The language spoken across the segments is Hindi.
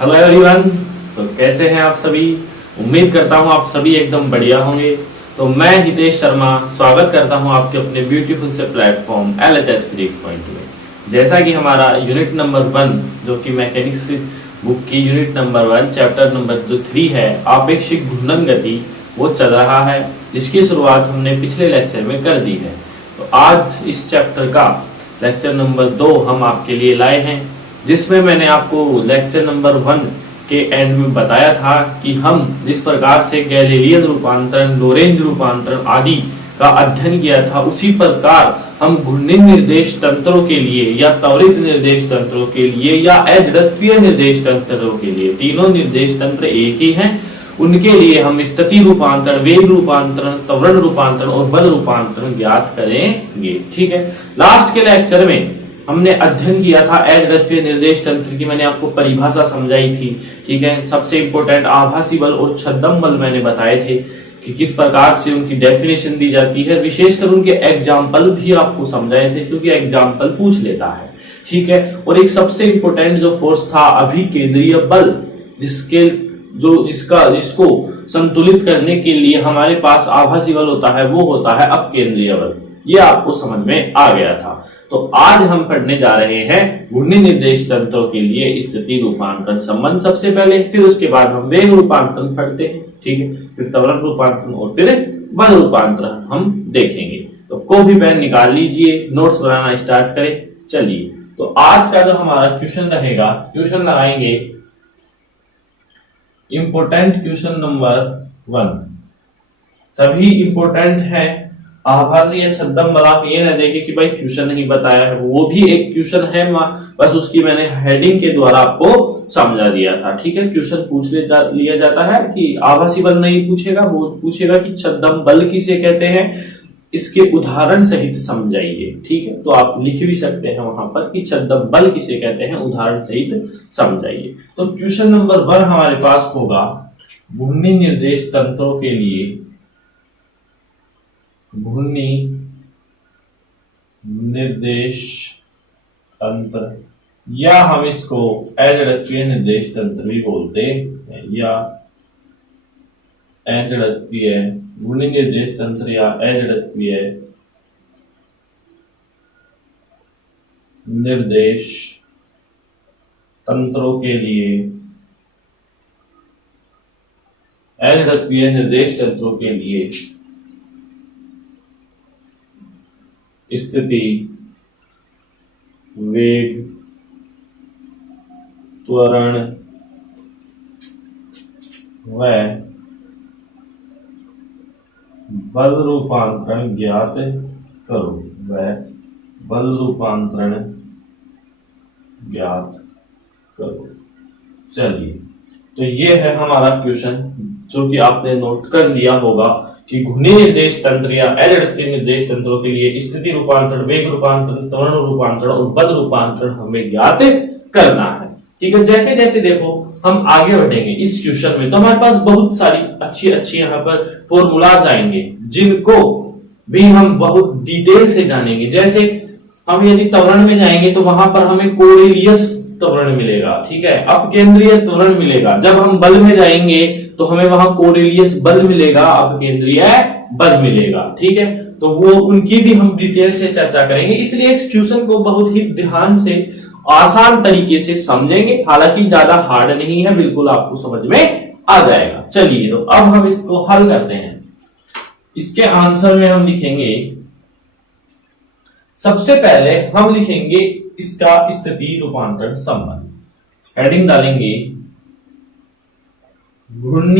Hello everyone. तो कैसे हैं आप सभी। उम्मीद करता हूं आप सभी एकदम बढ़िया होंगे। तो मैं हितेश शर्मा स्वागत करता हूं आपके अपने ब्यूटीफुल से प्लेटफॉर्म LHS फिजिक्स पॉइंट में। जैसा कि हमारा यूनिट नंबर 1 जो कि मैकेनिक्स बुक की यूनिट नंबर 1 चैप्टर नंबर जो 3 है आपेक्षिक घूर्णन गति वो चल रहा है, जिसकी शुरुआत हमने पिछले लेक्चर में कर दी है। तो आज इस चैप्टर का लेक्चर नंबर 2 हम आपके लिए लाए हैं, जिसमें मैंने आपको लेक्चर नंबर 1 के एंड में बताया था कि हम जिस प्रकार से गैलीलियन रूपांतरण, लोरेंज रूपांतरण आदि का अध्ययन किया था, उसी प्रकार हम घूर्णन निर्देश तंत्रों के लिए या त्वरित निर्देश तंत्रों के लिए या अजड़त्वीय निर्देश तंत्रों के लिए, तीनों निर्देश तंत्र एक ही हैं, उनके लिए हम स्थिति रूपांतरण, वेग रूपांतरण, त्वरण रूपांतरण और बल रूपांतरण ज्ञात करेंगे। ठीक है। लास्ट के लेक्चर में हमने अध्ययन किया था अजड़त्वीय निर्देश तंत्र की, मैंने आपको परिभाषा समझाई थी। ठीक है। सबसे इंपॉर्टेंट आभासी बल और छद्म बल मैंने बताए थे कि किस प्रकार से उनकी डेफिनेशन दी जाती है, विशेषकर उनके एग्जाम्पल भी आपको समझाए थे क्योंकि एग्जाम्पल पूछ लेता है। ठीक है। और एक सबसे इंपॉर्टेंट जो फोर्स था अभिकेंद्रीय बल, जिसको संतुलित करने के लिए हमारे पास आभासी बल होता है, वो होता है अपकेंद्रीय बल। ये आपको समझ में आ गया था। तो आज हम पढ़ने जा रहे हैं घूर्णन निर्देश तंत्रों के लिए स्थिति रूपांतरण संबंध सबसे पहले, फिर उसके बाद हम वेग रूपांतरण पढ़ते हैं। ठीक है। फिर त्वरण रूपांतरण और फिर बल रूपांतरण हम देखेंगे। तो कॉपी पेन निकाल लीजिए, नोट्स बनाना स्टार्ट करें। चलिए, तो आज का जो हमारा क्वेश्चन रहेगा, क्वेश्चन लगाएंगे इंपोर्टेंट क्वेश्चन नंबर 1। सभी इंपोर्टेंट है। आभासी या छद्म बल, आप ये ना देखें कि भाई क्वेश्चन नहीं बताया है, वो भी एक क्वेश्चन है, बस उसकी मैंने हेडिंग के द्वारा आपको समझा दिया था। ठीक है। क्वेश्चन पूछ लिया जाता है कि आभासी बल नहीं पूछेगा, वो पूछेगा कि छद्म बल किसे कहते हैं, इसके उदाहरण सहित समझाइए। ठीक है। तो आप लिख भी सकते हैं वहां पर कि छद्म बल किसे कहते हैं, उदाहरण सहित समझाइए। तो क्वेश्चन नंबर 1 हमारे पास होगा घूर्णन निर्देश तंत्रों के लिए, घूर्णन निर्देश तंत्र, या हम इसको अजड़त्वीय निर्देश तंत्र भी बोलते हैं, या अजड़त्वीय घूर्णन निर्देश तंत्र या अजड़त्वीय निर्देश तंत्रों के लिए, अजड़त्वीय निर्देश तंत्रों के लिए स्थिति, वेग, त्वरण व बल रूपांतरण ज्ञात करो, व बल रूपांतरण ज्ञात करो। चलिए, तो ये है हमारा क्वेश्चन जो कि आपने नोट कर लिया होगा कि घूर्णन निर्देश तंत्र या अजड़त्वीय निर्देश तंत्रों के लिए स्थिति रूपांतरण, वेग रूपांतरण, त्वरण रूपांतरण और बल रूपांतरण हमें ज्ञात करना है। ठीक है। जैसे जैसे देखो हम आगे बढ़ेंगे इस क्वेश्चन में, तो हमारे पास बहुत सारी अच्छी यहाँ पर फॉर्मूलाज आएंगे, जिनको भी हम बहुत डिटेल से जानेंगे। जैसे हम यदि त्वरण में जाएंगे तो वहां पर हमें कोरिलियस त्वरण मिलेगा। ठीक है। अपकेंद्रीय त्वरण मिलेगा। जब हम बल में जाएंगे तो हमें वहां कोरिलियस बल मिलेगा, अपकेंद्रीय बल मिलेगा। ठीक है। तो वो उनकी भी हम डिटेल से चर्चा करेंगे, इसलिए इस क्वेश्चन को बहुत ही ध्यान से आसान तरीके से समझेंगे। हालांकि ज्यादा हार्ड नहीं है, बिल्कुल आपको समझ में आ जाएगा। चलिए, तो अब हम इसको हल करते हैं। इसके आंसर में हम लिखेंगे, सबसे पहले हम लिखेंगे इसका स्थिति रूपांतरण संबंध। हेडिंग डालेंगे घूर्णन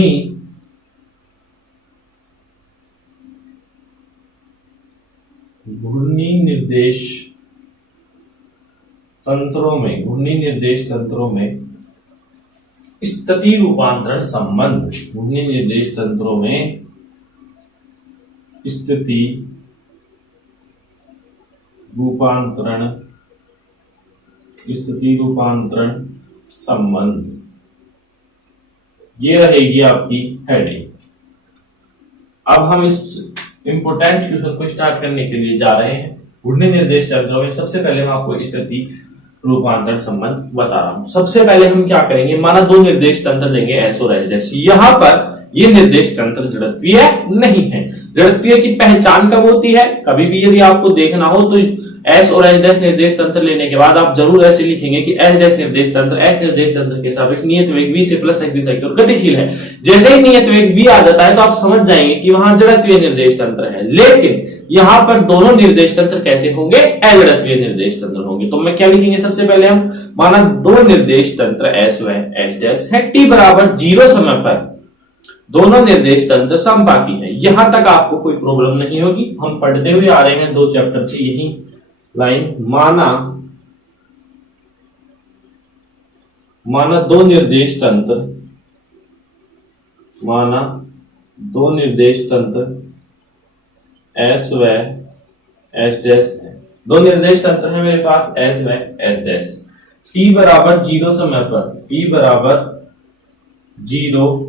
निर्देश तंत्रों में, घूर्णन निर्देश तंत्रों में स्थिति रूपांतरण संबंध, घूर्णन निर्देश तंत्रों में स्थिति रूपांतरण संबंध, ये रहेगी आपकी हेडिंग। अब हम इस इंपोर्टेंट क्वेश्चन को स्टार्ट करने के लिए जा रहे हैं। घूर्णन निर्देश तंत्रों में सबसे पहले हम आपको स्थिति रूपांतरण संबंध बता रहा हूं। सबसे पहले हम क्या करेंगे, माना दो निर्देश तंत्र लेंगे एस और एच डैश। यहां पर ये निर्देश तंत्र जड़त्वीय नहीं है। जड़त्वीय की पहचान कब होती है, कभी भी यदि आपको देखना हो तो एस और एच डैश निर्देश तंत्र लेने के बाद आप जरूर ऐसे लिखेंगे कि एच डैश निर्देश तंत्र एस निर्देश तंत्र के सापेक्ष नियत वेग v से प्लस x दिशा की ओर गतिशील है। जैसे ही नियत वेग v आ जाता है तो आप समझ जाएंगे कि वहां जड़त्वीय निर्देश तंत्र है। लेकिन यहां पर दोनों निर्देश तंत्र कैसे होंगे, अजड़त्वीय निर्देश तंत्र होंगे। तो मैं क्या लिखेंगे, सबसे पहले हम माना दो निर्देश तंत्र एस व एच डैश है, t बराबर 0 समय पर दोनों निर्देश तंत्र समपाती है। यहां तक आपको कोई प्रॉब्लम नहीं होगी। हम पढ़ते हुए आ रहे हैं 2 चैप्टर से यही लाइन। माना दो निर्देश तंत्र एस व एच डैश है। दो निर्देश तंत्र है मेरे पास एस व एच डैश। t बराबर 0 समय पर t बराबर 0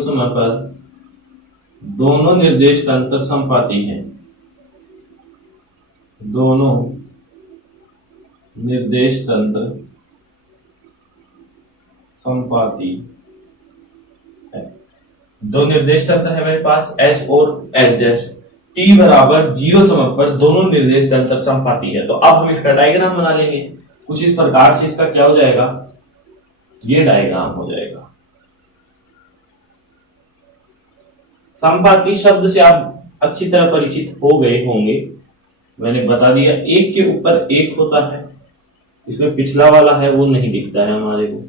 समय पर दोनों निर्देश तंत्र समपाती हैं। दोनों निर्देश तंत्र समपाती है। दो निर्देश तंत्र है मेरे पास एस और एच डैश। t बराबर 0 समय पर दोनों निर्देश तंत्र समपाती है। तो अब हम इसका डायग्राम बना लेंगे कुछ इस प्रकार से। इसका क्या हो जाएगा, ये डायग्राम हो जाएगा। समपाती शब्द से आप अच्छी तरह परिचित हो गए होंगे, मैंने बता दिया। एक के ऊपर एक होता है, इसमें पिछला वाला है वो नहीं दिखता है हमारे को।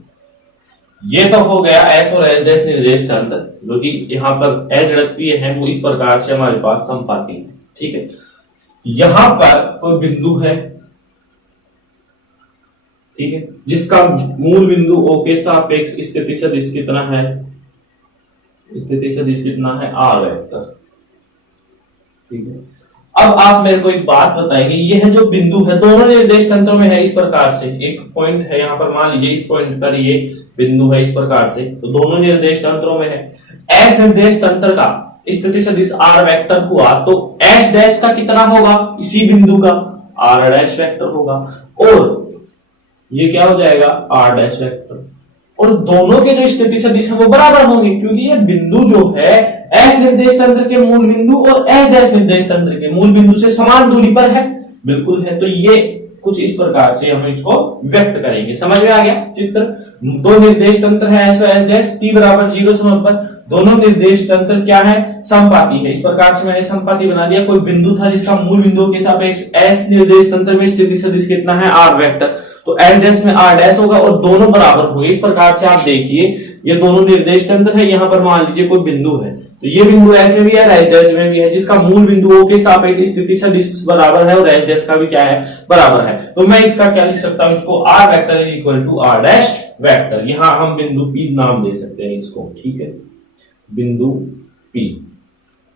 ये तो हो गया एस और एच डैश निर्देश तंत्र, जो कि यहाँ पर अजड़त्वीय है, वो इस प्रकार से हमारे पास समपाती है। ठीक है, यहां पर कोई बिंदु है, ठीक है, जिसका मूल बिंदु O के सापेक्ष स्थिति सदिश कितना है, स्थिति सदिश कितना है, आर वेक्टर। ठीक है, अब आप मेरे को एक बात बताएंगे, यह जो बिंदु है दोनों निर्देश तंत्रों में है इस प्रकार से। एक पॉइंट है यहाँ पर, मान लीजिए इस पॉइंट पर ये बिंदु है इस प्रकार से, तो दोनों निर्देश तंत्रों में है। एस निर्देश तंत्र का स्थिति सदिश आर वेक्टर हुआ तो एस डैश का कितना होगा, इसी बिंदु का आर डैश वेक्टर होगा, और ये क्या हो जाएगा, आर डैश वेक्टर। और दोनों के जो स्थिति सदिश है वो बराबर होंगे, क्योंकि ये बिंदु जो है एस निर्देश तंत्र के मूल बिंदु और एस डैश निर्देश तंत्र के मूल बिंदु से समान दूरी पर है, बिल्कुल है। तो ये कुछ इस प्रकार से हम इसको व्यक्त करेंगे। समझ में आ गया चित्र। दो निर्देश तंत्र है एस और एस डैश, t बराबर 0 समय पर दोनों निर्देश तंत्र क्या है, समपाती है। इस प्रकार से मैंने समपाती बना दिया। कोई बिंदु था जिसका मूल बिंदु के सापेक्ष एस निर्देश तंत्र में स्थिति सदिश कितना है, आर वेक्टर, तो एस डैश में आर डैश होगा और दोनों बराबर होंगे। इस प्रकार से आप देखिए ये दोनों निर्देश तंत्र है। यहाँ पर मान लीजिए कोई बिंदु है, तो ये बिंदु एस में भी है, एस डैश में भी है, जिसका मूल बिंदु O के सापेक्ष स्थिति सदिश बराबर है और एस डैश का भी क्या है, बराबर है। तो मैं इसका क्या लिख सकता हूं, इसको R vector is equal to R dash vector. यहां हम बिंदु P नाम दे सकते हैं इसको, ठीक है, बिंदु P।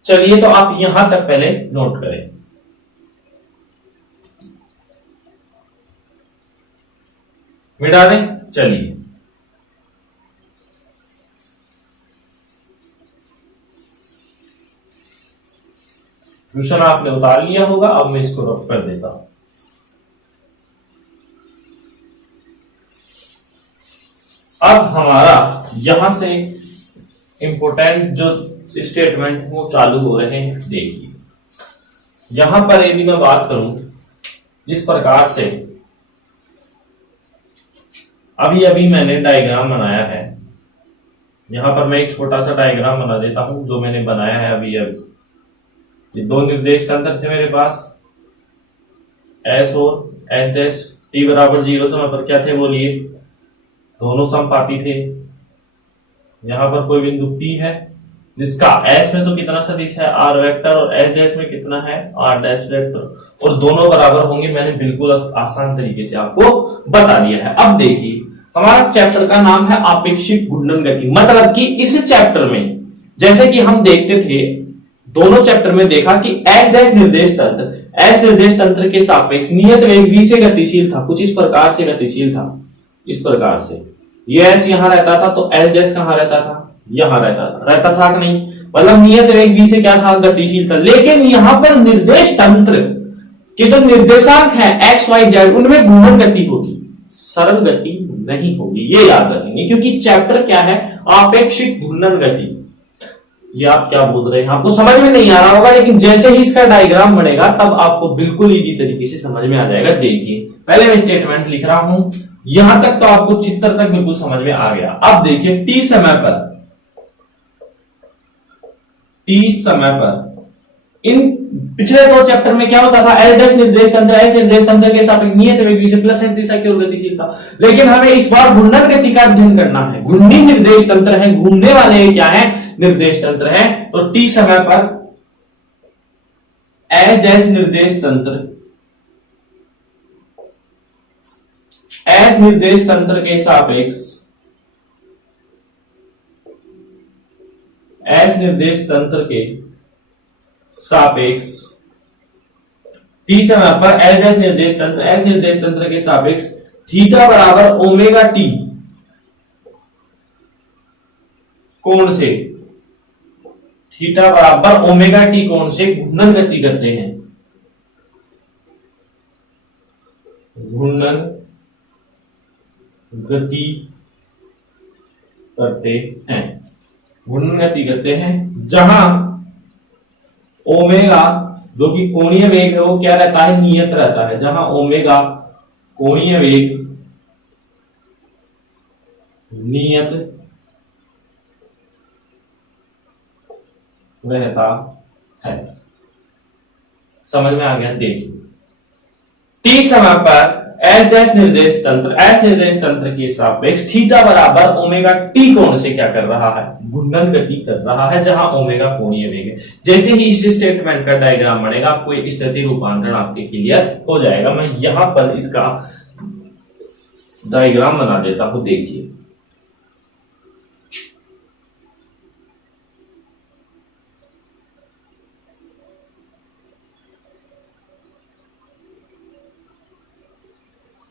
चलिए तो आप यहां तक पहले नोट करें। मिटा दें, चलिए ट्यूशन आपने उतार लिया होगा। अब मैं इसको रफ कर देता हूं। अब हमारा यहां से इंपोर्टेंट जो स्टेटमेंट वो चालू हो रहे हैं। देखिए यहां पर यदि मैं बात करूं जिस प्रकार से अभी मैंने डायग्राम बनाया है, यहां पर मैं एक छोटा सा डायग्राम बना देता हूं जो मैंने बनाया है अभी। ये दो निर्देश तंत्र थे मेरे पास एस और एस डैश। टी बराबर 0 समय पर क्या थे बोलिए, दोनों समपाती थे। यहां पर कोई बिंदु P है जिसका एस में तो कितना सदिश है, आर वेक्टर, और एस डैश में कितना है, आर डैश वेक्टर, और दोनों बराबर होंगे। मैंने बिल्कुल आसान तरीके से आपको बता दिया है। अब देखिए हमारा चैप्टर का नाम है आपेक्षिक घूर्णन गति। मतलब कि इस चैप्टर में जैसे कि हम देखते थे, दोनों चैप्टर में देखा कि एस डैश निर्देश तंत्र के सापेक्ष नियत वेग v से गतिशील था, कुछ इस प्रकार से गतिशील था। इस प्रकार से ये एस यहां रहता था तो एस डैश कहां रहता था, यहां रहता था कि नहीं, मतलब नियत वेग v से क्या था, गतिशील था। लेकिन यहां पर निर्देश तंत्र कि जो निर्देशांक है एक्स वाई जेड उनमें घूर्णन गति होगी, सरल गति नहीं होगी, ये याद रखेंगे, क्योंकि चैप्टर क्या है, आपेक्षिक घूर्णन गति। ये आप क्या बोल रहे हैं, आपको समझ में नहीं आ रहा होगा, लेकिन जैसे ही इसका डायग्राम बनेगा तब आपको बिल्कुल इजी तरीके से समझ में आ जाएगा। देखिए पहले मैं स्टेटमेंट लिख रहा हूं, यहां तक तो आपको चित्र तक बिल्कुल समझ में आ गया। अब देखिए टी समय पर इन पिछले दो चैप्टर में क्या होता था, एस डैश निर्देश तंत्र के सापेक्ष नियत वेग से प्लस एस दिशा की ओर गतिशील था। लेकिन हमें इस बार घूर्णन गति का अध्ययन करना है, घूर्णी निर्देश तंत्र है, घूमने वाले क्या है, निर्देश तंत्र है। तो टी समय पर एस डैश निर्देश तंत्र, एस निर्देश तंत्र के सापेक्ष, एस निर्देश तंत्र के सापेक्ष टी समय पर एस डैश निर्देश तंत्र, एस निर्देश तंत्र के सापेक्ष थीटा बराबर ओमेगा टी कोण से, थीटा बराबर ओमेगा टी कोण से घूर्णन गति करते हैं, घूर्णन गति करते हैं, घूर्णन गति करते हैं, जहां ओमेगा जो कि कोणीय वेग है वो क्या रहता है, नियत रहता है। जहां ओमेगा कोणीय वेग नियत रहता है। समझ में आ गया। देखिए टी समय पर एस डैश निर्देश तंत्र, एस निर्देश तंत्र के सापेक्ष थीटा बराबर ओमेगा टी कोण से क्या कर रहा है, घूर्णन गति कर रहा है, जहां ओमेगा कोणीय वेग है। जैसे ही इस स्टेटमेंट का डायग्राम बनेगा आपको एक स्थिति रूपांतरण आपके क्लियर हो जाएगा। मैं यहां पर इसका डायग्राम बना देता हूं। देखिए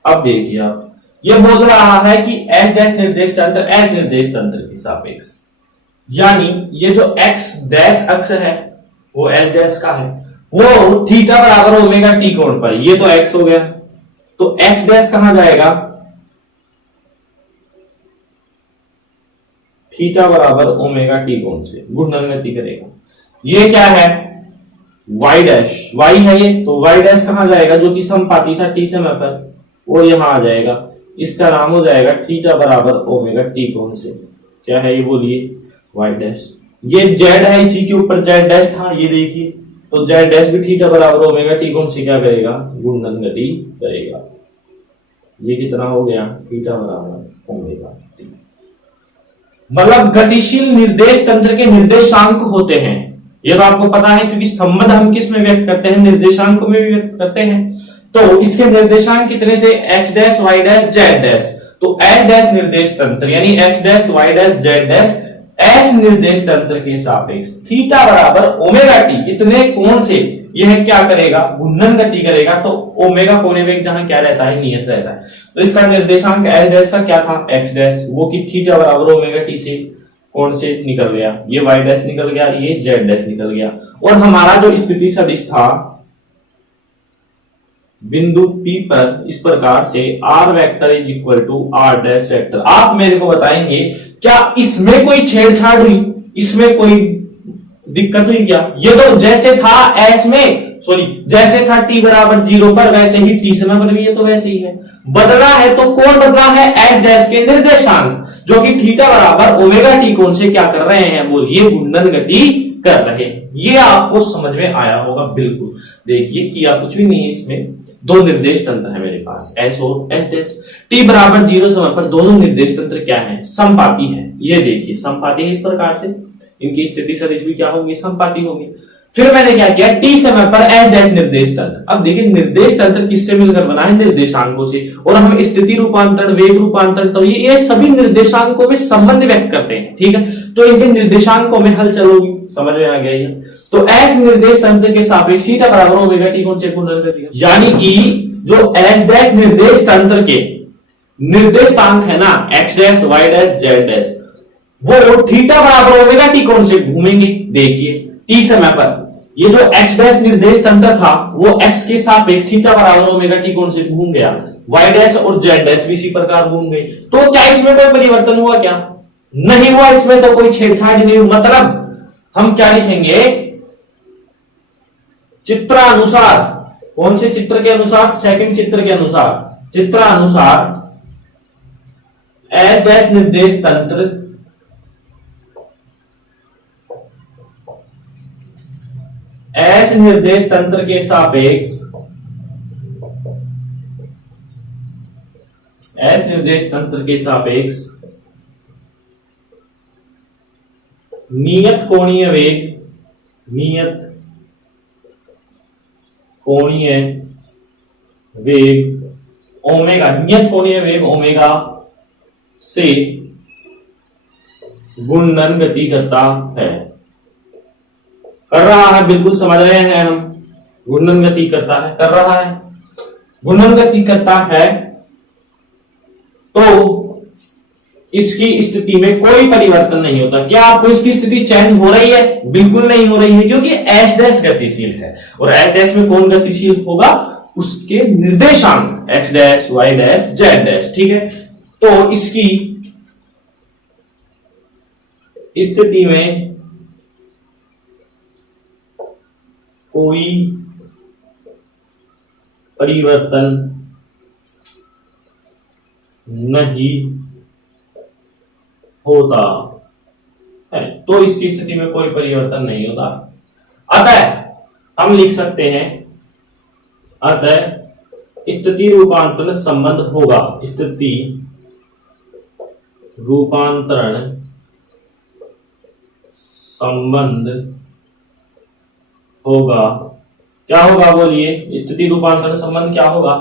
अब देखिए आप, ये बोल रहा है कि एस डैश निर्देश तंत्र, एस निर्देश तंत्र के सापेक्ष, यानी ये जो एक्स डैश अक्ष है वो एस डैश का है, वो थीटा बराबर ओमेगा टी कोण पर, ये तो एक्स हो गया, तो एक्स डैश कहां जाएगा, थीटा बराबर ओमेगा टी कोण से घूर्णन गति करेगा। ये क्या है, वाई डैश, वाई है ये, तो वाई डैश कहां जाएगा, जो कि समपाती था टी समय पर, वो यहां आ जाएगा। इसका नाम हो जाएगा थीटा बराबर ओमेगा टी कोण से। क्या है ये बोलिए, वाई डैश। ये जेड है, इसी के ऊपर जेड डैश था, ये देखिए, तो जेड डैश भी थीटा बराबर ओमेगा टी कोण से क्या करेगा, घूर्णन गति करेगा। ये कितना हो गया, थीटा बराबर ओमेगा टी। मतलब गतिशील निर्देश तंत्र के निर्देशांक होते हैं, ये तो आपको पता है, क्योंकि संबंध हम किस में व्यक्त करते हैं, निर्देशांक में भी व्यक्त करते हैं। तो इसके निर्देशांक कितने थे, X dash Y dash Z dash. तो एस डैश निर्देश तंत्र यानी X dash Y dash Z dash S निर्देश तंत्र के सापेक्ष थीटा बराबर ओमेगा टी, इतने कोण से यह क्या करेगा, घूर्णन गति करेगा। तो ओमेगा कोणीय वेग जहां क्या रहता है, नियत रहता है। तो इसका निर्देशांक एस डैश का क्या था, एक्स डैश, वो कि थीटा बराबर ओमेगा टी से कोण से निकल गया, ये वाई डैश निकल गया, ये जेड डैश निकल गया। और हमारा जो स्थिति सदिश था बिंदु P पर इस प्रकार से r vector is equal to r dash vector. आप मेरे को बताएंगे क्या इसमें कोई छेड़छाड़ हुई, इसमें कोई दिक्कत हुई क्या? ये तो जैसे था s में, सॉरी जैसे था t बराबर 0 पर वैसे ही t समय पर भी ये तो वैसे ही है। बदला है तो कौन बदला है, s डैश के निर्देशांक, जो कि थीटा बराबर ओमेगा टी कोण से क्या कर रहे हैं, बोलिए घूर्णन गति कर रहे हैं। ये आपको समझ में आया होगा बिल्कुल। देखिए किया कुछ भी नहीं है, इसमें दो निर्देश तंत्र है मेरे पास, एस और एस डैश। टी बराबर 0 समय पर दोनों निर्देश तंत्र क्या है, समपाती है। ये देखिए समपाती है, इस प्रकार से इनकी स्थिति सदिश भी क्या होंगे, समपाती होंगे। फिर मैंने क्या किया, टी समय पर एस डैश निर्देश तंत्र। अब देखिए निर्देश तंत्र किससे मिलकर बना है, निर्देशांकों से। और हम स्थिति रूपांतरण, वेग रूपांतरण, तो ये सभी निर्देशांकों में संबंध व्यक्त करते हैं, ठीक है। तो इनके निर्देशांकों में हलचल होगी, समझ में आ गया ये। तो एस निर्देश तंत्र के सापेक्ष थीटा बराबर ओमेगा टी कोण से घूर्णन गति, यानी कि जो एस डैश निर्देश तंत्र के निर्देशांक है ना, X dash Y dash Z dash, वो थीटा बराबर ओमेगा टी कोण से घूमेंगे। देखिए टी समय पर ये जो x डैश निर्देश तंत्र था वो x के सापेक्ष थीटा बराबर ओमेगा टी कोण से घूम गया, y डैश और z डैश भी इसी प्रकार घूम गए। तो क्या इसमें कोई परिवर्तन हुआ? क्या नहीं हुआ, इसमें तो कोई छेड़छाड़ नहीं हुई। मतलब हम क्या लिखेंगे, चित्रानुसार, कौन से चित्र के अनुसार? सेकंड चित्र के अनुसार, चित्रानुसार एच डैश निर्देश तंत्र एस निर्देश तंत्र के सापेक्ष, एस निर्देश तंत्र के सापेक्ष नियत कोणीय वेग, नियत कोणीय वेग ओमेगा, नियत कोणीय वेग ओमेगा से गुणन गति करता है। कर रहा है, बिल्कुल समझ रहे हैं हम, गुणन गति करता है, कर रहा है, गुणन गति करता है। तो इसकी स्थिति में कोई परिवर्तन नहीं होता। क्या आपको इसकी स्थिति चेंज हो रही है? बिल्कुल नहीं हो रही है, क्योंकि एच डैश गतिशील है और एच डैश में कौन गतिशील होगा? उसके निर्देशांक X dash, Y dash, Z dash. ठीक है, तो इसकी स्थिति में कोई परिवर्तन नहीं होता है, तो इसकी स्थिति में कोई परिवर्तन नहीं होता। अतः हम लिख सकते हैं, अतः स्थिति रूपांतरण संबंध होगा, स्थिति रूपांतरण संबंध होगा। क्या होगा बोलिए? स्थिति रूपांतरण संबंध क्या होगा?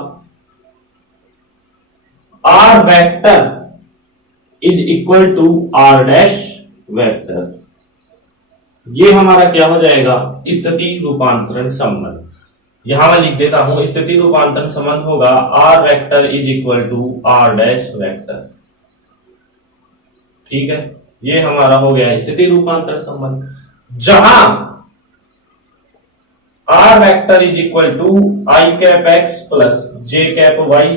R vector is equal to R dash vector. ये हमारा क्या हो जाएगा? स्थिति रूपांतरण संबंध। यहां मैं लिख देता हूं, स्थिति रूपांतरण संबंध होगा R vector is equal to R dash vector. ठीक है, ये हमारा हो गया स्थिति रूपांतरण संबंध, जहां R vector is equal to I cap X plus J cap Y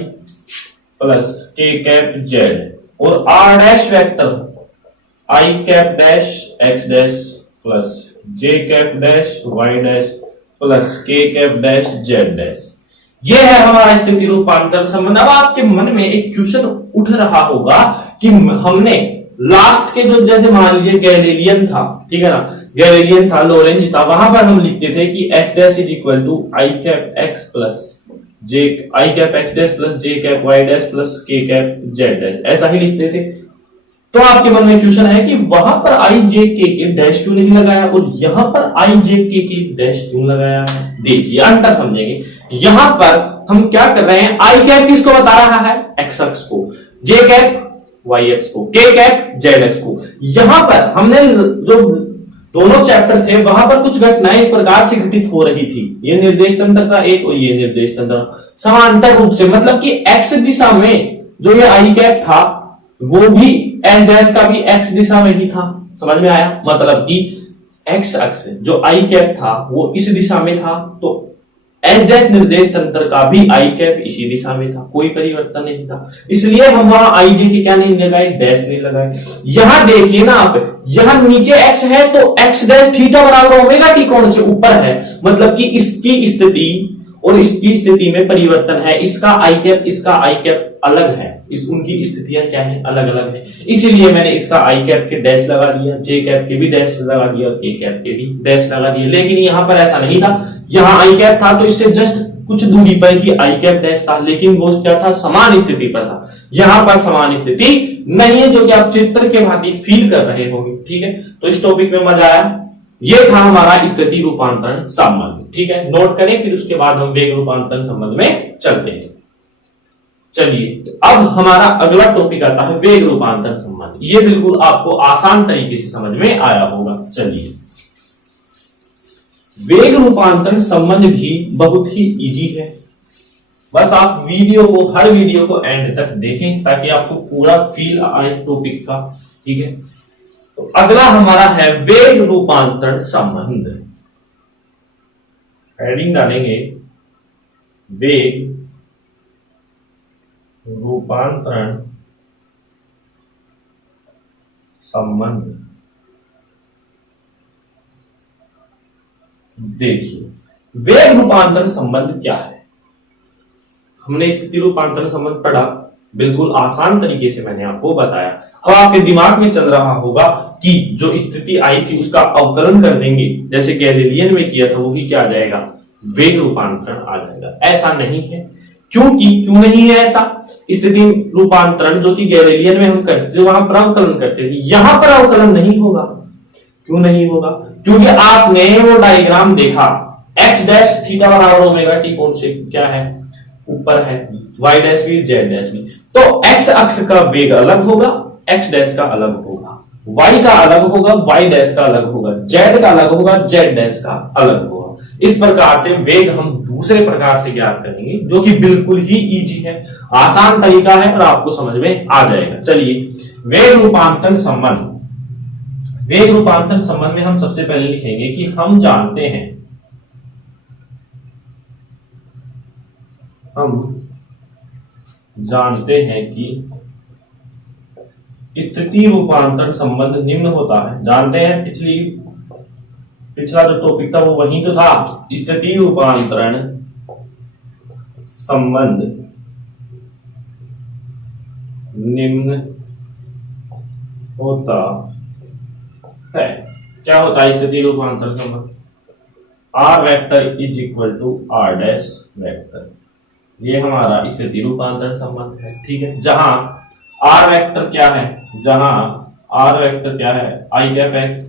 plus K cap Z, और R dash vector I cap dash X dash plus J cap dash Y dash plus K cap dash Z dash. ये है हमारा स्थिति रूपांतरण संबंध। अब आपके मन में एक क्वेश्चन उठ रहा होगा कि हमने लास्ट के जो, जैसे मान लीजिए गैलीलियन था, ठीक है ना, गैलीलियन था, लोरेंज था, वहां पर हम लिखते थे कि X dash is equal to I cap X plus J, I cap X dash plus J cap Y dash plus K cap Z dash, ऐसा ही लिखते थे। तो आपके मन में क्वेश्चन है कि वहां पर आई जे के डैश क्यों नहीं लगाया और यहां पर आई जे के डैश क्यों लगाया है? देखिए अंतर समझेंगे। यहां पर हम क्या कर रहे हैं, आई कैप किसको बता रहा है? एक्स अक्ष को, जे कैप वाई एक्स को, के कैप जेड एक्स को। यहां पर हमने जो दोनों चैप्टर थे वहां पर कुछ घटनाएं इस प्रकार से घटित हो रही थी, ये निर्देश तंत्र था एक और ये निर्देश तंत्र समांतर रूप से, मतलब कि एक्स दिशा में जो ये आई कैप था वो भी एच डैश का भी एक्स दिशा में ही था। समझ में आया? मतलब कि एक्स अक्ष जो आई कैप था वो इस दिशा में था, तो एच डैश निर्देश तंत्र का भी आई कैप इसी दिशा में था, कोई परिवर्तन नहीं था। इसलिए हम वहां आई जे के क्या नहीं लगाए? डैश नहीं लगाए। यहां देखिए ना आप, यहां नीचे एक्स है तो एक्स डैश थीटा बराबर ओमेगा टी कोण से ऊपर है, मतलब कि इसकी स्थिति और इसकी स्थिति में परिवर्तन है। इसका आई कैप, इसका आई कैप अलग है, इस उनकी स्थितियां क्या है? अलग अलग है। इसीलिए मैंने इसका आई कैप के डैश लगा दिया, जे कैप के भी डैश लगा दिया और के कैप के भी डैश लगा दिया। लेकिन यहां पर ऐसा नहीं था, यहां आई कैप था तो इससे जस्ट कुछ दूरी पर ही आई कैप डैश था, लेकिन वो क्या था? समान स्थिति पर था। यहां पर समान स्थिति नहीं है, जो कि आप चित्र के भांति फील कर रहे होंगे। ठीक है, तो इस टॉपिक में मजा आया? ये था हमारा स्थिति रूपांतरण संबंध। ठीक है, नोट करें, फिर उसके बाद हम वेग रूपांतरण संबंध में चलते हैं। चलिए, अब हमारा अगला टॉपिक आता है वेग रूपांतरण संबंध। ये बिल्कुल आपको आसान तरीके से समझ में आया होगा। चलिए, वेग रूपांतरण संबंध भी बहुत ही इजी है, बस आप वीडियो को, हर वीडियो को एंड तक देखें ताकि आपको पूरा फील आए टॉपिक का। ठीक है, तो अगला हमारा है वेग रूपांतरण संबंध। हेडिंग डालेंगे वेग रूपांतरण संबंध। देखिए वेग रूपांतरण संबंध क्या है। हमने स्थिति रूपांतरण संबंध पढ़ा, बिल्कुल आसान तरीके से मैंने आपको बताया। अब आपके दिमाग में चल रहा होगा कि जो स्थिति आई थी उसका अवकलन कर देंगे, जैसे गैलीलियन में किया था, वो भी क्या आ जाएगा, वेग रूपांतरण आ जाएगा। ऐसा नहीं है। क्यों नहीं है ऐसा? स्थिति रूपांतरण जो कि गैलीलियन में हम करते थे वहां पर अवकलन करते थे, यहां पर अवकलन नहीं होगा। क्यों नहीं होगा? क्योंकि आपने वो डायग्राम देखा, एक्स डैश थीटा बराबर ओमेगा टी कोण से क्या है, ऊपर है, वाई डैश भी जेड डैश भी। तो एक्स अक्ष का वेग अलग होगा, एक्स डैश का अलग होगा, वाई का अलग होगा, वाई डैश का अलग होगा, जेड का अलग होगा, जेड डैश का अलग होगा। इस प्रकार से वेग हम दूसरे प्रकार से ज्ञात करेंगे, जो कि बिल्कुल ही इजी है, आसान तरीका है और आपको समझ में आ जाएगा। चलिए वेग रूपांतरण संबंध। वेग रूपांतरण संबंध में हम सबसे पहले लिखेंगे कि हम जानते हैं कि स्थिति रूपांतरण संबंध निम्न होता है। जानते हैं, पिछला जो टॉपिक था वो वही तो था, स्थिति रूपांतरण संबंध निम्न होता है। क्या होता है स्थिति रूपांतरण संबंध? R vector is equal to R dash vector, ये हमारा स्थिति रूपांतरण संबंध है। ठीक है, जहां आर वेक्टर क्या है, I cap X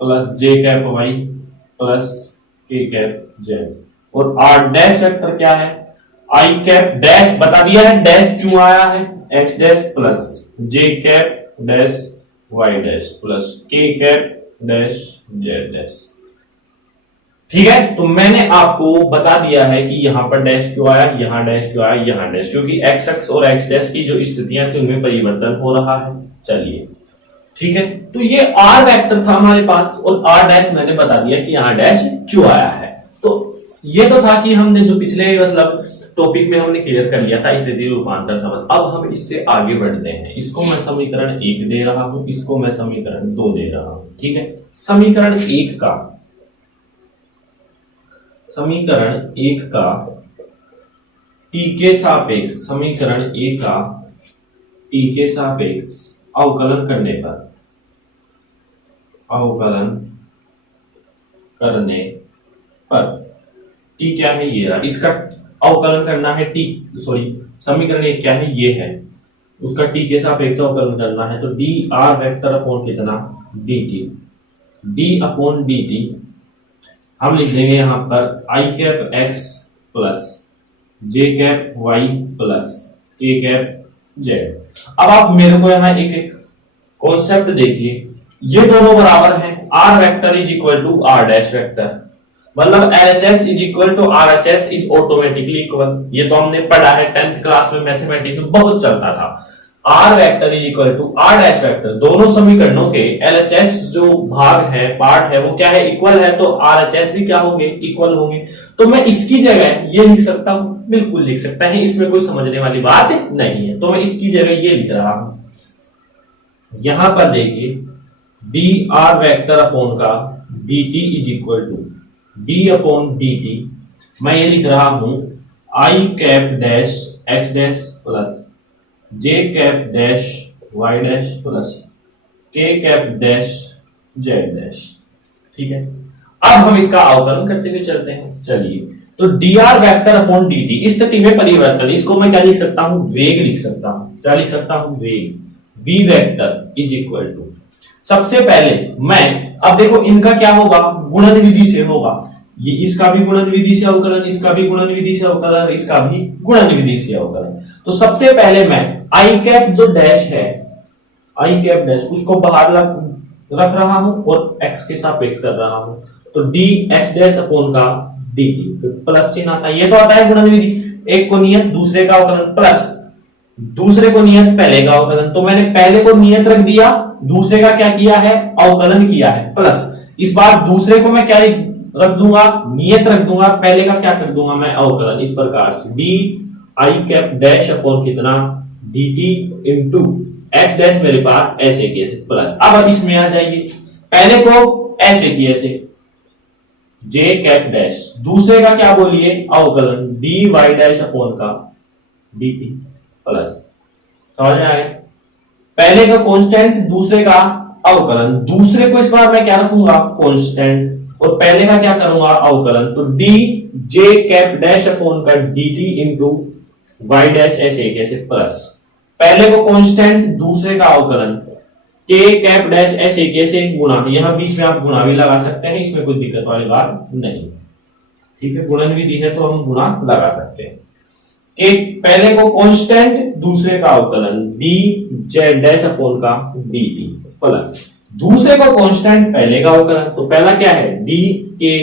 plus J cap Y plus K cap Z, और आर डैश वेक्टर क्या है, आई कैप डैश, बता दिया है डैश क्यों आया है, X dash plus J cap dash Y dash plus K cap dash Z dash. ठीक है, तो मैंने आपको बता दिया है कि यहां पर डैश क्यों आया, यहां डैश क्यों आया, यहां डैश, क्योंकि एक्स एक्स और एक्स डैश की जो स्थितियां थी उनमें परिवर्तन हो रहा है। चलिए ठीक है, तो ये आर वेक्टर था हमारे पास और आर डैश मैंने बता दिया कि यहां डैश क्यों आया है। तो ये तो था कि हमने जो पिछले मतलब टॉपिक में हमने क्लियर कर लिया था स्थिति रूपांतरण संबंध। अब हम इससे आगे बढ़ते हैं। इसको मैं समीकरण 1 दे रहा हूं, इसको मैं समीकरण 2 दे रहा हूं। ठीक है, समीकरण 1 का टी के सापेक्ष, समीकरण 1 का टी के सापेक्ष अवकलन करने पर टी क्या है, ये रहा, इसका अवकलन करना है, समीकरण 1 क्या है, ये है, उसका टी के सापेक्ष अवकलन करना है। तो डी आर वेक्टर अपॉन कितना, डी अपॉन डी टी हम लिख देंगे यहां पर आई cap X plus J cap Y plus K cap Z. अब आप मेरे को यहां एक कॉन्सेप्ट देखिए, ये दोनों बराबर हैं, R vector is equal to R dash vector, मतलब LHS is equal to RHS is automatically equal. ये तो हमने पढ़ा है 10th क्लास में, मैथमेटिक्स में बहुत चलता था। R vector is equal to R dash vector, दोनों समीकरणों के एलएचएस जो भाग है, पार्ट है, वो क्या है, इक्वल है, तो आरएचएस भी क्या होंगे, इक्वल होंगे। तो मैं इसकी जगह ये लिख सकता हूं, बिल्कुल लिख सकता है, इसमें कोई समझने वाली बात नहीं है। तो मैं इसकी जगह ये लिख रहा हूं, यहां पर देखिए डी आर वेक्टर अपॉन का D T is equal to D upon D T, मैं ये लिख रहा हूं I cap dash X dash plus J cap dash Y dash plus K cap dash Z dash. ठीक है, अब हम इसका अवकलन करते हुए चलते हैं। चलिए, तो D R vector upon D T, इस स्थिति में परिवर्तन, इसको मैं क्या लिख सकता हूं, वेग लिख सकता हूं। क्या लिख सकता हूं, वेग, V vector is equal to, सबसे पहले मैं, अब देखो इनका क्या होगा, गुणन विधि से होगा, ये इसका भी गुणन विधि से अवकलन, इसका भी गुणन विधि से अवकलन, इसका भी गुणन विधि से अवकलन। तो सबसे पहले मैं आई कैप जो डैश है, आई कैप डैश, उसको बाहर रख रहा हूं और एक्स के सापेक्ष कर रहा हूं। तो डी एक्स डैश अपॉन का डी टी, प्लस चिन्ह आता है, ये तो आता है गुणन विधि, एक को नियत दूसरे का अवकलन, प्लस दूसरे को नियत पहले का अवकलन। तो मैंने पहले को नियत रख दिया, दूसरे का क्या किया है, अवकलन किया है, प्लस इस बार दूसरे को मैं क्या रख दूंगा, नियत रख दूंगा, पहले का क्या कर दूंगा मैं अवकलन इस प्रकार से D I cap dash upon कितना D T into X dash मेरे पास ऐसे की ऐसे प्लस। अब इसमें आ जाइए, पहले को ऐसे की ऐसे जे कैप डैश, दूसरे का क्या बोलिए अवकलन डी वाई डैश अपॉन का डी टी प्लस। समझ में आए, पहले का कांस्टेंट दूसरे का अवकलन, दूसरे को इस बार मैं क्या रखूंगा कांस्टेंट और पहले का क्या करूंगा अवकलन, तो D J cap dash upon का D T into Y dash ऐसे कैसे प्लस, पहले को कांस्टेंट दूसरे का अवकलन के कैप डैश ऐसे कैसे गुणा, यहां बीच में आप गुणा भी लगा सकते हैं, इसमें कोई दिक्कत वाली बात नहीं। ठीक है, गुणन भी दी है तो हम गुणा लगा सकते हैं। के पहले को कांस्टेंट दूसरे का अवकलन डी जेड डैश अपॉन का डी टी प्लस दूसरे को कांस्टेंट पहले का अवकलन, तो पहला क्या है D K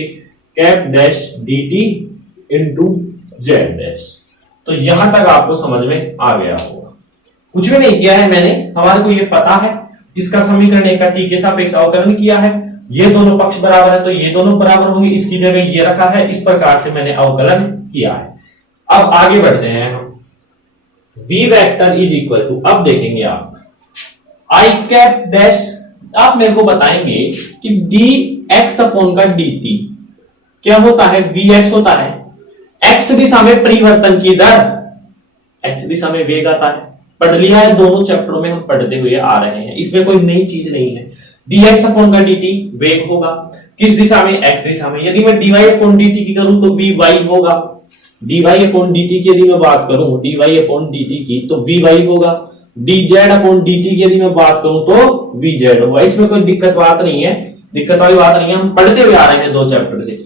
cap dash D T into Z dash. तो यहां तक आपको समझ में आ गया होगा, कुछ भी नहीं किया है मैंने, हमारे को ये पता है इसका समीकरण एक का टी के सापेक्ष अवकलन किया है, ये दोनों पक्ष बराबर है तो ये दोनों बराबर होंगे, इसकी जगह ये रखा है, इस प्रकार से मैंने अवकलन किया है। अब आगे बढ़ते हैं हम, v vector is equal to, अब देखेंगे आप आई कैप डैश, आप मेरे को बताएंगे कि डी एक्स अपॉन का डी टी क्या होता है, वी एक्स होता है एक्स दिशा में परिवर्तन की दर, एक्स दिशा में वेग आता है, पढ़ लिया है, दोनों चैप्टरों में हम पढ़ते हुए आ रहे हैं, इसमें कोई नई चीज नहीं है। डी एक्स अपॉन का डी टी वेग होगा किस दिशा में, एक्स दिशा में, यदि मैं D Y upon D T की करूं तो वी वाई होगा, D Y upon D T की यदि मैं बात करूं D Y upon D T की तो वी वाई होगा, D Z upon D T की यदि मैं बात करूं तो वी जेड होगा, इसमें कोई दिक्कत बात नहीं है, दिक्कत वाली बात नहीं है, हम पढ़ते हुए आ रहे हैं दो चैप्टर से।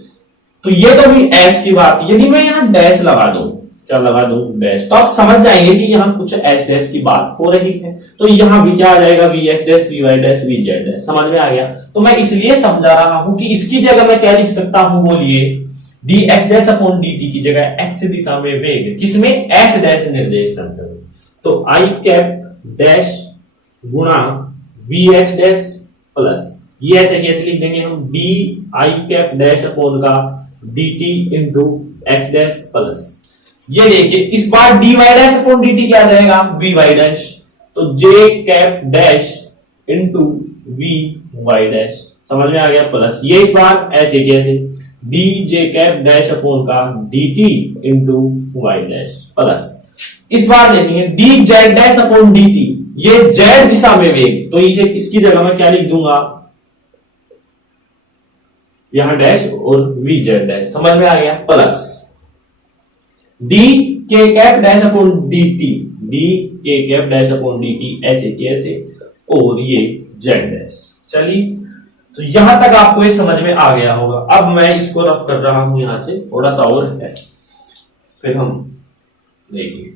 तो ये तो हुई एस की बात, यदि मैं यहां डैश लगा दूं, क्या लगा दूं डैश, तो आप समझ जाएंगे कि यहां कुछ एस डैश की बात हो रही है, तो यहां भी क्या आ जाएगा V X dash V Y dash V Z dash, समझ में आ गया। तो मैं इसलिए समझा रहा हूं कि इसकी जगह मैं क्या लिख सकता हूं, बोलिए D x dash upon D T की जगह एक्स दिशा में वेग, किसमें एस डैश निर्देश तंत्र में, तो आई कैप डैश गुणा वी एक्स डैश प्लस, ये ऐसे कैसे लिख देंगे हम D I cap dash upon का D T into X dash plus, ये देखिए इस बार D Y dash upon D T क्या आ जाएगा वी वाई डैश, तो J cap dash into V Y dash, समझ में आ गया प्लस, ये इस बार ऐसे कैसे D J cap dash upon का D T into Y dash plus, इस बार देखेंगे D Z dash upon D T, ये जेड दिशा में वेग, तो इसे इसकी जगह मैं क्या लिख दूंगा यहां डैश और वी जेड डैश, समझ में आ गया plus D K cap dash upon D T, D K cap dash upon D T ऐसे कैसे और ये जेड डैश। चलिए तो यहां तक आपको ये समझ में आ गया होगा, अब मैं इसको रफ कर रहा हूं यहां से थोड़ा सा और है, फिर हम देखिए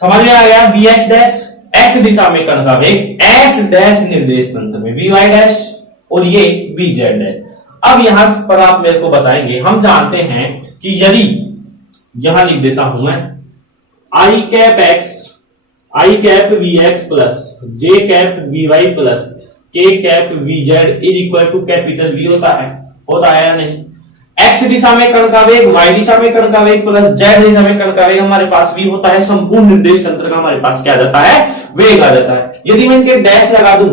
समझ में आ गया वी एक्स डैश एक्स दिशा में कण का वेग एस डैश निर्देश तंत्र में वी वाई डैश और ये वी जेड डैश। अब यहां पर आप मेरे को बताएंगे, हम जानते हैं कि यदि यहां लिख देता हूं मैं I cap X I cap V X plus J cap V Y plus K cap V Z is equal to capital V होता है या नहीं, एक्स दिशा में कण का वेग वाई दिशा में कण का वेग प्लस जेड दिशा में कण का वेग हमारे पास वी होता है, संपूर्ण निर्देश तंत्र का हमारे पास क्या आ जाता है वेग आ जाता है। यदि मैं इनके डैश लगा दूं,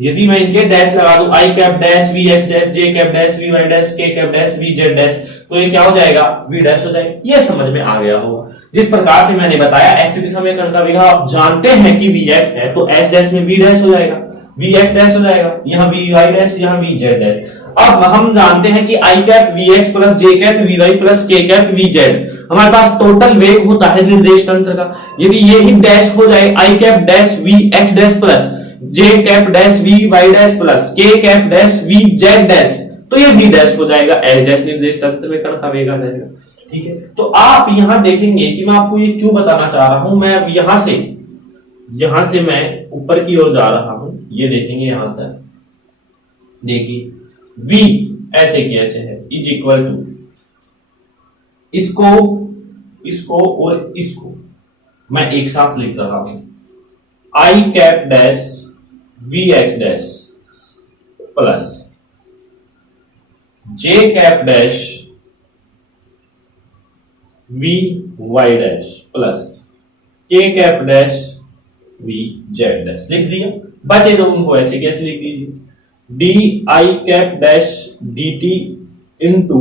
यदि मैं इनके डैश लगा दूं I cap dash V X dash J cap dash V Y dash K cap dash V Z dash, तो ये क्या हो जाएगा वी डैश हो जाएगा, ये समझ में आ गया होगा। जिस प्रकार से मैंने बताया एक्स दिशा में कण का वेग आप जानते हैं कि वी एक्स है तो एस डैश में वी डैश हो जाएगा, वी एक्स डैश हो जाएगा, यहाँ वी वाई डैश यहाँ वी जेड डैश। अब हम जानते हैं कि I cap V X plus J cap V Y plus K cap V Z हमारे पास टोटल वेग होता है निर्देश तंत्र का, यदि ये ही डैश हो जाए I cap dash V X dash plus J cap dash V Y dash plus K cap dash V Z dash, तो ये वी डैश हो जाएगा, एस डैश निर्देश तंत्र में कण का वेग आ जाएगा। ठीक है, तो आप यहां देखेंगे कि मैं आपको ये क्यों बताना चाह रहा हूं, मैं अब यहां से मैं ऊपर की ओर जा रहा हूं, ये देखेंगे यहां से देखिए v ऐसे कैसे है इज इक्वल टू इसको और इसको मैं एक साथ लिख रहा हूं I cap dash V X dash plus J cap dash V Y dash plus K cap dash V Z dash लिख दिया। बचे तो उनको ऐसे कैसे लिख दीजिए, D I cap dash D T into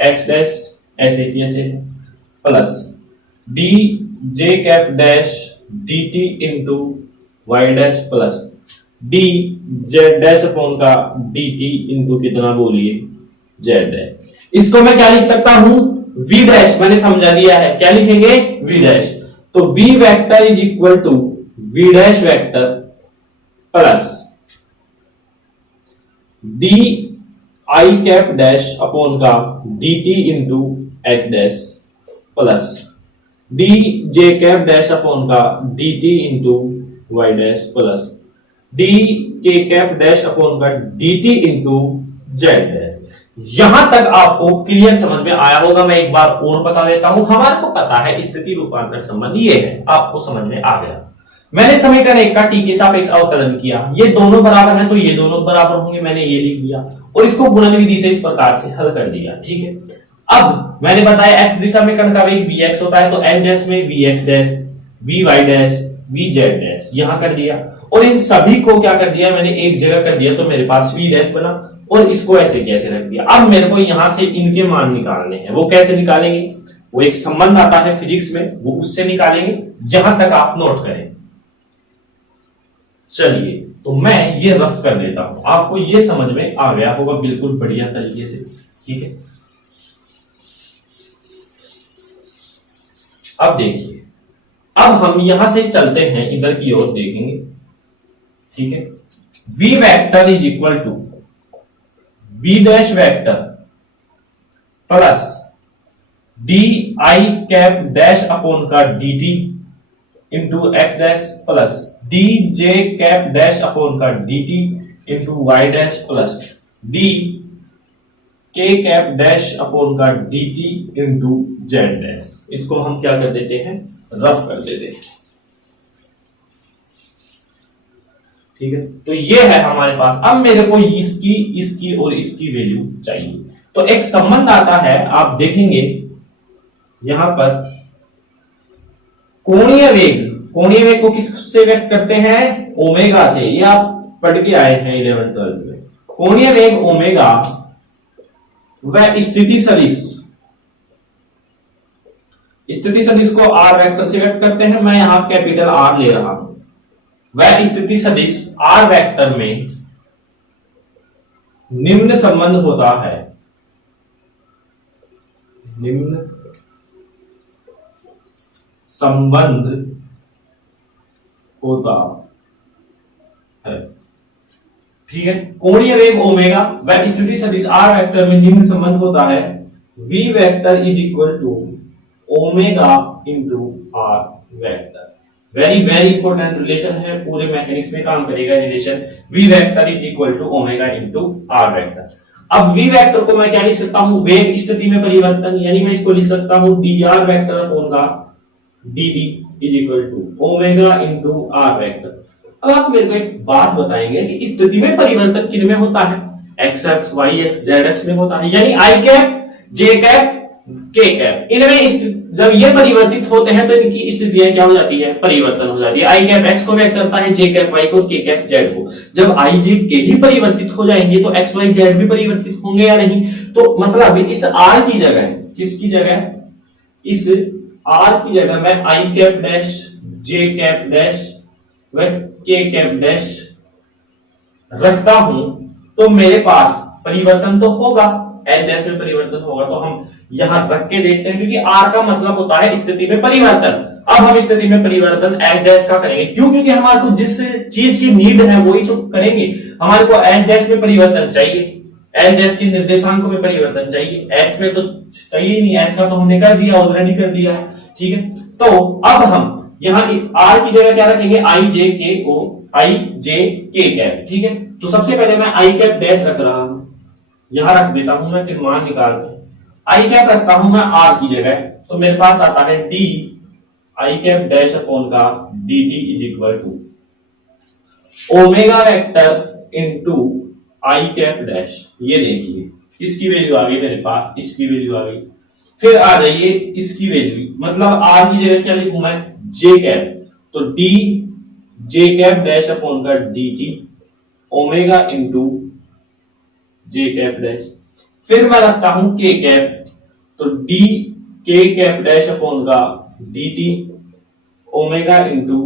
X dash ऐसे कैसे plus D J cap dash D T into Y dash plus D Z dash upon का डी टी इंटू कितना बोलिए जेड डैश। इसको मैं क्या लिख सकता हूं, वी डैश, मैंने समझा दिया है, क्या लिखेंगे वी डैश। तो V vector is equal to V dash vector plus D I cap dash upon का D T into X dash plus D J cap dash upon का D T into Y dash plus D K cap dash upon का D T into Z dash. यहां तक आपको क्लियर समझ में आया होगा। मैं एक बार और बता देता हूं, हमारे को पता है स्थिति रूपांतर संबंध ये है, आपको समझ में आ गया। मैंने समीकरण 1 का टी के सापेक्ष अवकलन किया, ये दोनों बराबर है तो ये दोनों बराबर होंगे, मैंने ये लिख दिया और इसको गुणन विधि से इस प्रकार से हल कर दिया। ठीक है, अब मैंने बताया एक्स दिशा में कण का वेग वी एक्स होता है, तो एच डैश में V X dash V Y dash V Z dash यहां कर दिया और इन सभी को क्या कर दिया मैंने एक जगह कर दिया, तो मेरे पास वी डैश बना और इसको ऐसे कैसे रख दिया। अब मेरे को यहां से इनके मान निकालने हैं, वो कैसे निकालेंगे, वो एक संबंध आता है फिजिक्स में, वो उससे निकालेंगे, जहां तक आप नोट करें। चलिए तो मैं ये रफ कर देता हूं, आपको ये समझ में आ गया होगा बिल्कुल बढ़िया तरीके से। ठीक है, अब देखिए, अब हम यहां से चलते हैं इधर की ओर देखेंगे। ठीक है, v vector is equal to v dash vector plus D I cap dash upon का D T into X dash plus D J cap dash upon का D T into Y dash plus D K cap dash upon का D T into Z dash. इसको हम क्या कर देते हैं, रफ कर देते हैं। ठीक है, तो ये है हमारे पास। अब मेरे को इसकी और इसकी वैल्यू चाहिए, तो एक संबंध आता है, आप देखेंगे यहां पर कोणीय वेग को किससे व्यक्त करते हैं, ओमेगा से। ये आप पढ़ के आए हैं 11th-12th में। कोणीय वेग ओमेगा वह स्थिति सदिश को आर वेक्टर से व्यक्त करते हैं। मैं यहां कैपिटल आर ले रहा हूं। वह स्थिति सदिश आर वेक्टर में निम्न संबंध होता है, निम्न संबंध होता है। ठीक है, कोणीय वेग ओमेगा वह स्थिति सदिश आर वेक्टर में निम्न संबंध होता है, V vector is equal to omega into R vector. Very very important relation है, पूरे मैकेनिक्स में काम करेगा relation. V vector is equal to omega into R vector. अब वी वेक्टर को मैं क्या लिख सकता हूं, वेग स्थिति में परिवर्तन, यानी मैं इसको लिख सकता हूं डी आर वेक्टर अपॉन का D D is equal to omega into R vector. अब आप मेरे को एक बात बताएंगे कि स्थिति में परिवर्तन किन में होता है, X X Y X Z X में होता है, यानी I cap J cap K cap. इनमें जब ये परिवर्तित होते हैं तो इनकी स्थितियां क्या हो जाती है, परिवर्तन हो जाती है। आई कैप एक्स को व्यक्त करता है, जे कैप वाई को, के कैप जेड को। जब आई जे के ही परिवर्तित हो जाएंगे तो एक्स वाई जेड भी परिवर्तित होंगे या नहीं। तो मतलब इस आर की जगह, किसकी जगह, इस आर की जगह मैं I cap dash J cap dash व के कैप डैश रखता हूं, तो मेरे पास परिवर्तन तो होगा, एच डैश में परिवर्तन होगा। तो हम यहां रख के देखते हैं, क्योंकि आर का मतलब होता है स्थिति में परिवर्तन। अब हम स्थिति में परिवर्तन एच डैश का करेंगे, क्यों, क्योंकि हमारे को जिस चीज की नीड है वही तो करेंगे। हमारे को एच डैश में परिवर्तन चाहिए, एच डैश के निर्देशांकों में परिवर्तन चाहिए, एस में तो चाहिए ही नहीं, एस का तो हमने कर दिया, ऑलरेडी कर दिया है। ठीक है, तो अब हम यहाँ आर की जगह क्या रखेंगे, आई जे के को, आई जे के कैप। ठीक है, तो सबसे पहले मैं आई कैप डैश रख रहा हूं, यहां रख देता हूं मैं, फिर मान निकाल दूं। आई कैप रखता हूं मैं आर की जगह, तो मेरे पास आता है D I cap dash upon का D T is equal to omega vector into I cap dash. ये देखिए किसकी वैल्यू आ गई मेरे पास, इसकी वैल्यू आ गई। फिर आ जाइए इसकी वैल्यू, मतलब आर की जगह क्या लिखूं मैं, जे कैप, तो D J cap dash upon का D T omega into J cap dash. फिर मैं रखता हूं के कैप, तो D K cap dash upon का D T omega into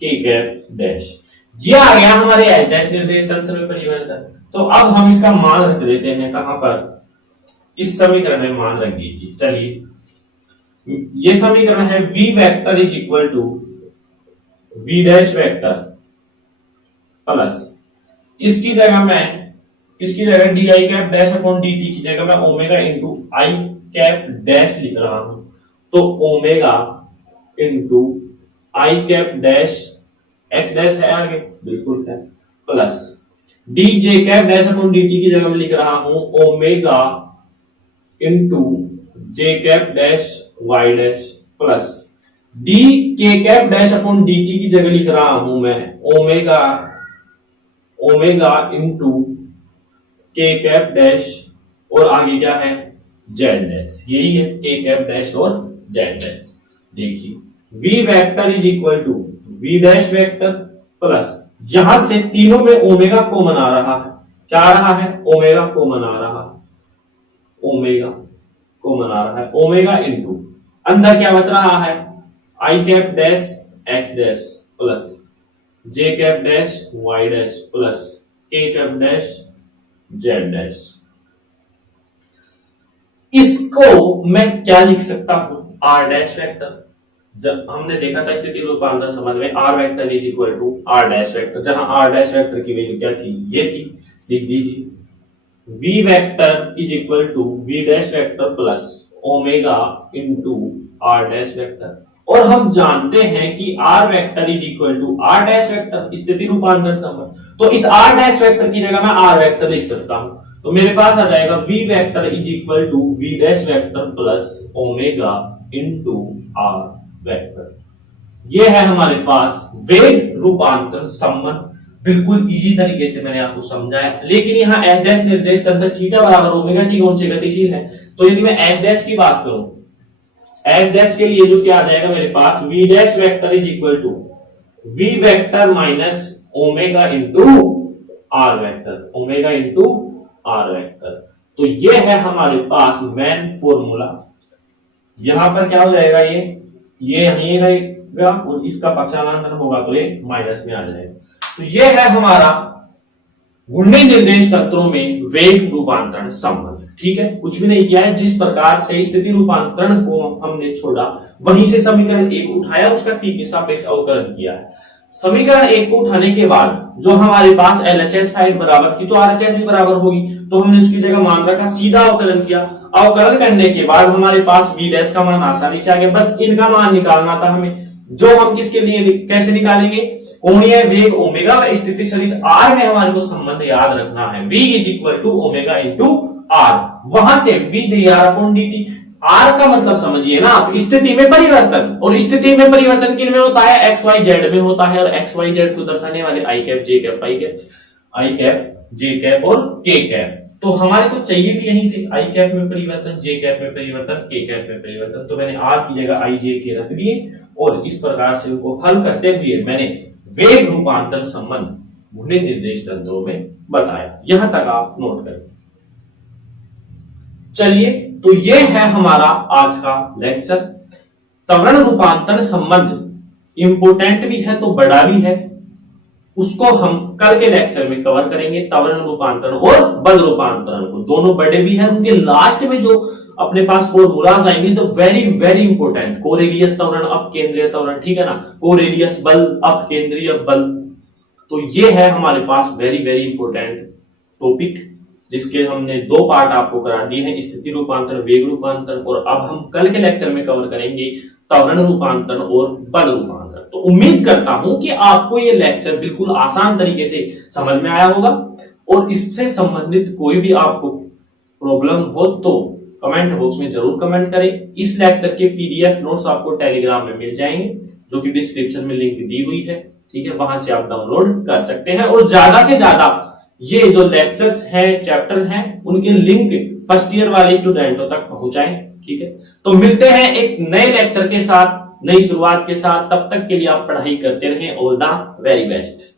K cap dash. ये आ गया हमारे एच डैश निर्देश तंत्र में परिवर्तन। तो अब हम इसका मान रख देते हैं कहां पर, इस समीकरण में मान रख दीजिए। चलिए ये समीकरण है v vector is equal to v dash vector plus इसकी जगह D I cap dash upon D T की जगह मैं omega into I cap dash लिख रहा हूं, तो omega into I cap dash X dash है आगे, बिल्कुल है, plus D J cap dash upon D T की जगह मैं लिख रहा हूं omega into J cap dash Y dash plus D K cap dash upon D T की जगह लिख रहा हूं मैं omega into K cap dash और आगे क्या है जेड डैश, यही है के कैप डैश और जेड डैश। देखिए v vector is equal to v dash vector plus यहां से तीनों में ओमेगा कॉमन आ रहा है, क्या आ रहा है ओमेगा कॉमन आ रहा है, ओमेगा कॉमन आ रहा है, ओमेगा इंटू अंदर क्या बच रहा है I cap dash X dash plus J cap dash Y dash plus K cap dash Z dash. इसको मैं क्या लिख सकता हूं आर डैश वेक्टर। जब हमने देखा था स्थिति रूपांतरण संबंध में R vector is equal to R dash vector, जहां आर डैश वेक्टर की वैल्यू क्या थी, ये थी, लिख दीजिए v vector is equal to v dash vector plus omega into R dash vector. और हम जानते हैं कि R vector is equal to R dash vector, स्थिति रूपांतरण संबंध, तो इस आर डैश वेक्टर की जगह मैं आर वेक्टर लिख सकता हूं, तो मेरे पास आ जाएगा v vector is equal to v dash vector plus omega into R vector. ये है हमारे पास वेग रूपांतरण संबंध। बिल्कुल इजी तरीके से मैंने आपको समझाया, लेकिन यहाँ एच डैश निर्देश तंत्र थीटा बराबर ओमेगा टी कौन से गतिशील है, तो यदि मैं एच डैश की बात करूं, एच डैश के लिए जो क्या आ जाएगा मेरे पास v dash vector is equal to v vector minus omega into R vector, omega into R vector. तो ये है हमारे पास मेन फॉर्मूला। यहां पर क्या हो जाएगा, ये यहीं रहेगा और इसका पक्षांतर होगा तो ये माइनस में आ जाएगा। तो ये है हमारा घूर्णी निर्देश तंत्रों में वेग रूपांतरण संबंध। ठीक है, कुछ भी नहीं किया है, जिस प्रकार से स्थिति रूपांतरण को हमने छोड़ा वहीं से समीकरण 1 उठाया, उसका t के सापेक्ष अवकलन किया है। समीकरण 1 को उठाने के बाद जो हमारे पास LHS साइड बराबर थी तो RHS भी बराबर होगी, तो हमने उसकी जगह मान रखा, सीधा अवकलन किया। अवकलन करने के बाद हमारे पास v डैश का मान आसानी से आ गया, बस इनका मान निकालना था हमें, जो हम किसके लिए कैसे निकालेंगे, कोणीय वेग ओमेगा व स्थिति सदिश r में हमारे को संबंध याद रखना है, v is equal to omega into r, वहां से v dr upon dt। r का मतलब समझिए ना आप, स्थिति में परिवर्तन, और स्थिति में परिवर्तन किन में होता है, एक्स वाई जेड में होता है, और एक्स वाई जेड को दर्शाने वाले आई कैप जे कैप आई कैप जे कैप और के कैप। तो हमारे को चाहिए भी यही थे, आई कैप में परिवर्तन, जे कैप में परिवर्तन, के कैप में परिवर्तन, तो मैंने आर की जगह आई जे के रख दिए और इस प्रकार से उनको हल करते हुए मैंने वेग रूपांतरण संबंध घूर्णी निर्देश तंत्रों में बताया। यहां तक आप नोट करें। चलिए, तो ये है हमारा आज का लेक्चर। त्वरण रूपांतरण संबंध इंपोर्टेंट भी है तो बड़ा भी है, उसको हम कल के लेक्चर में कवर करेंगे। त्वरण रूपांतरण और बल रूपांतरण को, दोनों बड़े भी हैं, उनके लास्ट में जो अपने पास फॉर्मूलाज आएंगे तो वेरी वेरी इंपोर्टेंट। कोरेलियस त्वरण, अपकेंद्रीय त्वरण, ठीक है ना, कोरेलियस बल, अपकेंद्रीय बल, तो ये है हमारे पास वेरी वेरी इंपोर्टेंट टॉपिक, जिसके हमने 2 पार्ट आपको करा दिए हैं, स्थिति रूपांतरण, वेग रूपांतरण, और अब हम कल के लेक्चर में कवर करेंगे त्वरण रूपांतरण और बल रूपांतरण। तो उम्मीद करता हूं कि आपको ये लेक्चर बिल्कुल आसान तरीके से समझ में आया होगा, और इससे संबंधित कोई भी आपको प्रॉब्लम हो तो कमेंट बॉक्स में जरूर कमेंट करें। इस लेक्चर के PDF नोट्स आपको टेलीग्राम में मिल जाएंगे, जो कि डिस्क्रिप्शन में लिंक दी हुई है, ठीक है, वहां से आप डाउनलोड कर सकते हैं। और ज्यादा से ज्यादा ये जो लेक्चर्स हैं, चैप्टर हैं, उनके लिंक फर्स्ट ईयर वाले स्टूडेंटों तक पहुंचाएं। ठीक है, तो मिलते हैं एक नए लेक्चर के साथ, नई शुरुआत के साथ। तब तक के लिए आप पढ़ाई करते रहें। All the very best.